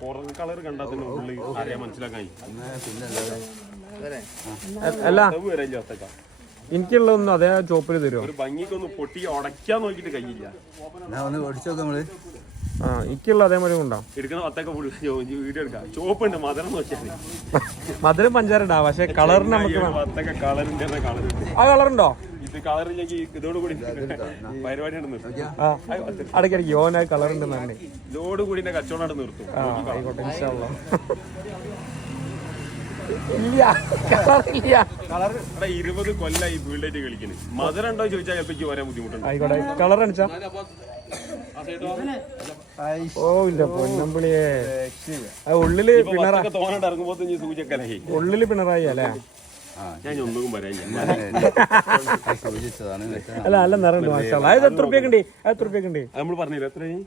പുറം കളർ കണ്ടാൽ തന്നെ ഉള്ളിൽ അറിയാൻ മനസ്സിലാക്കാൻ അല്ല എനിക്കുള്ളതൊന്നും അതേ ചോപ്പിൽ തരുമോ? ഒരു ഭംഗിക്കൊന്ന് പൊട്ടി ഉടയ്ക്കാൻ നോക്കിട്ട് കഴിയില്ല. ആ എനിക്കുള്ള അതേമാതിരി ഉണ്ടാവും. എടുക്കുന്ന വത്തൊക്കെ ഫുള്ള് വീഡിയോ എടുക്കാം. ചോപ്പുണ്ട് മധുരം നോക്കിയാൽ മധുരം പഞ്ചാര ഉണ്ടാവും, പക്ഷെ കളറിന് നമുക്ക് വത്തൊക്കെ കളറിന്റെ കളറുണ്ട്. ആ കളറുണ്ടോ? ഇത് കളറില്ലെങ്കിൽ ഇതോടുകൂടി പരിപാടി ഇടയ്ക്കിടയ്ക്ക് ഓന കളറുണ്ടെന്നാണ്. ഇതോടുകൂടി കച്ചവടം നിർത്തും. ആയിക്കോട്ടെ ഇൻഷാ അല്ലാഹ്. ഇല്ല കളറില്ല. 20 കൊല്ലായി ഫീൽഡായിട്ട് കളിക്കുന്നത്. മധുരം ഉണ്ടോ ചോദിച്ചാൽ ചിലപ്പോൾ വരാൻ ബുദ്ധിമുട്ടുണ്ട്. ആയിക്കോട്ടെ കളർ അണിച്ചാ. ഓ ഇല്ല പൊന്നമ്പിളിയെ ഉള്ളില് പിണറായി തോന്നണ്ട് ഇറങ്ങുമ്പോ സൂചക്കലേ ഉള്ളില് പിണറായി അല്ലേ? ഞാൻ ഒന്നും പറയാനില്ല. അല്ല നല്ല നിറണ്ട് മാഷാ അല്ലാഹ്. അത് എത്ര റുപ്യക്ക് ഉണ്ട്? നമ്മൾ പറഞ്ഞില്ല എത്രയും